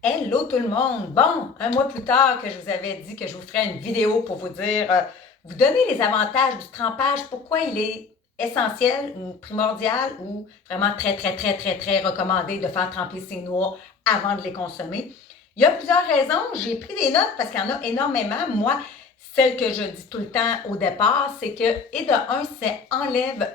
Hello tout le monde! Bon, un mois plus tard que je vous avais dit que je vous ferais une vidéo pour vous dire, vous donner les avantages du trempage, pourquoi il est essentiel ou primordial ou vraiment très recommandé de faire tremper ses noix avant de les consommer. Il y a plusieurs raisons. J'ai pris des notes parce qu'il y en a énormément. Moi, celle que je dis tout le temps au départ, c'est que, et de un, ça enlève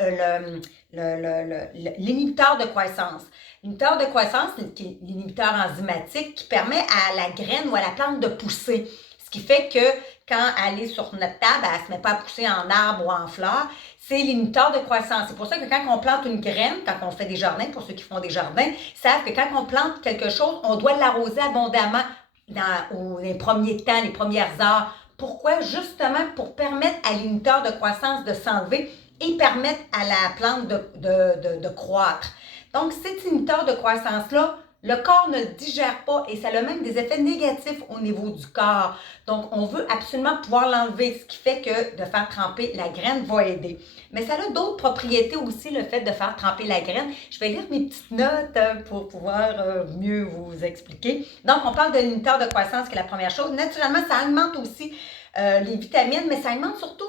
l'inhibiteur de croissance. L'inhibiteur de croissance, c'est l'inhibiteur enzymatique qui permet à la graine ou à la plante de pousser. Ce qui fait que quand elle est sur notre table, elle ne se met pas à pousser en arbre ou en fleur. C'est l'inhibiteur de croissance. C'est pour ça que quand on plante une graine, quand on fait des jardins, pour ceux qui font des jardins, savent que quand on plante quelque chose, on doit l'arroser abondamment dans les premiers temps, les premières heures. Pourquoi? Justement pour permettre à l'inhibiteur de croissance de s'enlever et permettre à la plante de croître. Donc, cet inhibiteur de croissance-là, le corps ne le digère pas et ça a même des effets négatifs au niveau du corps. Donc, on veut absolument pouvoir l'enlever, ce qui fait que de faire tremper la graine va aider. Mais ça a d'autres propriétés aussi, le fait de faire tremper la graine. Je vais lire mes petites notes pour pouvoir mieux vous expliquer. Donc, on parle de l'inhibiteur de croissance qui est la première chose. Naturellement, ça alimente aussi les vitamines, mais ça alimente surtout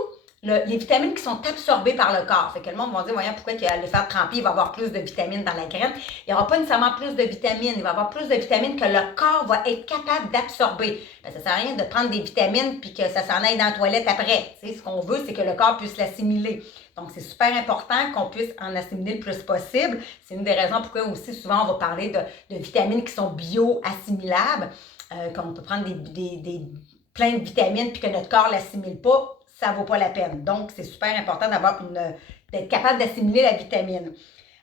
les vitamines qui sont absorbées par le corps. Fait que le monde va dire, voyons, pourquoi qu'il va les faire tremper, il va avoir plus de vitamines dans la graine. Il n'y aura pas nécessairement plus de vitamines, il va avoir plus de vitamines que le corps va être capable d'absorber. Ben, ça ne sert à rien de prendre des vitamines puis que ça s'en aille dans la toilette après. T'sais, ce qu'on veut, c'est que le corps puisse l'assimiler. Donc, c'est super important qu'on puisse en assimiler le plus possible. C'est une des raisons pourquoi aussi souvent on va parler de vitamines qui sont bio-assimilables, qu'on peut prendre plein de vitamines puis que notre corps ne l'assimile pas, ça ne vaut pas la peine. Donc, c'est super important d'être capable d'assimiler la vitamine.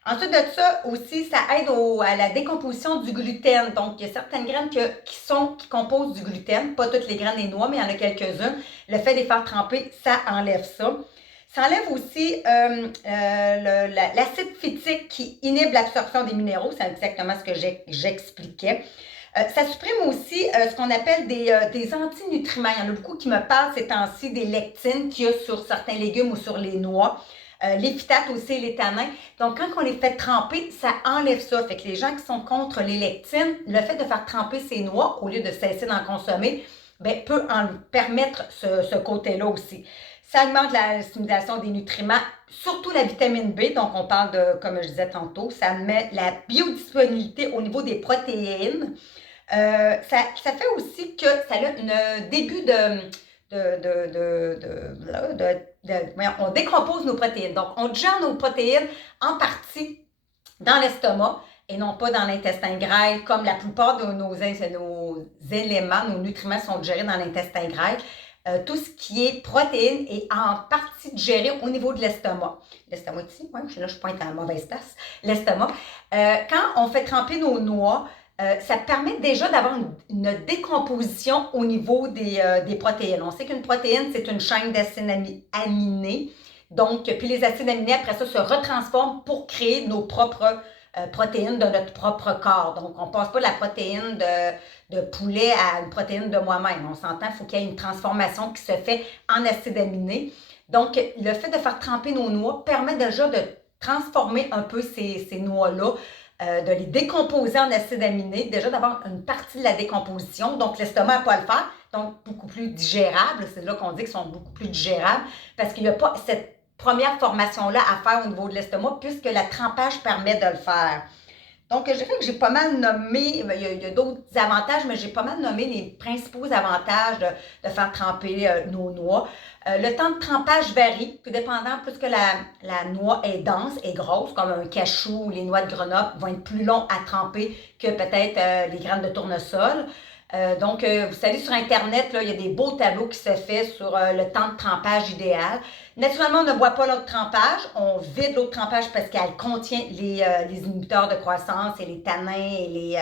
Ensuite de ça, aussi, ça aide à la décomposition du gluten. Donc, il y a certaines graines qui composent du gluten. Pas toutes les graines des noix, mais il y en a quelques-unes. Le fait de les faire tremper, ça enlève ça. Ça enlève aussi l'acide phytique qui inhibe l'absorption des minéraux. C'est exactement ce que j'expliquais. Ça supprime aussi ce qu'on appelle des antinutriments. Il y en a beaucoup qui me parlent ces temps-ci des lectines qu'il y a sur certains légumes ou sur les noix. Les phytates aussi, les tanins. Donc, quand on les fait tremper, ça enlève ça. Fait que les gens qui sont contre les lectines, le fait de faire tremper ces noix, au lieu de cesser d'en consommer, ben, peut en permettre ce côté-là aussi. Ça augmente la stimulation des nutriments, surtout la vitamine B. Donc, on parle de, comme je disais tantôt, ça met la biodisponibilité au niveau des protéines. Ça fait aussi que ça a un début on décompose nos protéines. Donc, on digère nos protéines en partie dans l'estomac et non pas dans l'intestin grêle, comme la plupart de nos éléments, nos nutriments sont digérés dans l'intestin grêle. Tout ce qui est protéines est en partie digéré au niveau de l'estomac. L'estomac ici, là je pointe à la mauvaise place. L'estomac. Quand on fait tremper nos noix, ça permet déjà d'avoir une décomposition au niveau des protéines. On sait qu'une protéine, c'est une chaîne d'acides aminés. Donc, puis les acides aminés, après ça, se retransforment pour créer nos propres protéines de notre propre corps. Donc, on ne passe pas de la protéine de poulet à une protéine de moi-même. On s'entend, il faut qu'il y ait une transformation qui se fait en acides aminés. Donc, le fait de faire tremper nos noix permet déjà de transformer un peu ces noix-là, de les décomposer en acides aminés, déjà d'avoir une partie de la décomposition. Donc, l'estomac n'a pas à le faire, donc beaucoup plus digérable. C'est là qu'on dit qu'ils sont beaucoup plus digérables parce qu'il n'y a pas cette première formation-là à faire au niveau de l'estomac puisque le trempage permet de le faire. Donc, je dirais que j'ai pas mal nommé, il y a d'autres avantages, mais j'ai pas mal nommé les principaux avantages de faire tremper nos noix. Le temps de trempage varie, tout dépendant, plus que la noix est dense et grosse, comme un cachou ou les noix de Grenoble vont être plus longs à tremper que peut-être les graines de tournesol. Donc, vous savez, sur Internet, là, il y a des beaux tableaux qui se font sur le temps de trempage idéal. Naturellement, on ne boit pas l'eau de trempage. On vide l'eau de trempage parce qu'elle contient les inhibiteurs de croissance et les tanins et les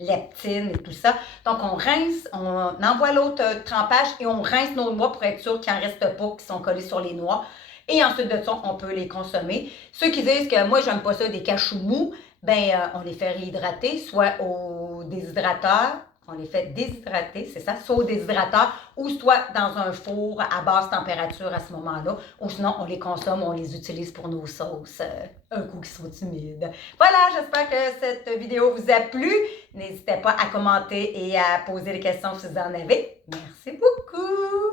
leptines et tout ça. Donc, on rince, on envoie l'eau de trempage et on rince nos noix pour être sûr qu'il n'en reste pas, qui sont collés sur les noix. Et ensuite de ça, on peut les consommer. Ceux qui disent que moi, j'aime pas ça des cachous mous, ben, on les fait réhydrater, soit au déshydrateur, on les fait déshydrater, c'est ça, soit au déshydrateur ou soit dans un four à basse température à ce moment-là, ou sinon on les consomme, on les utilise pour nos sauces, un coup qu'ils sont humides. Voilà, j'espère que cette vidéo vous a plu. N'hésitez pas à commenter et à poser des questions si vous en avez. Merci beaucoup!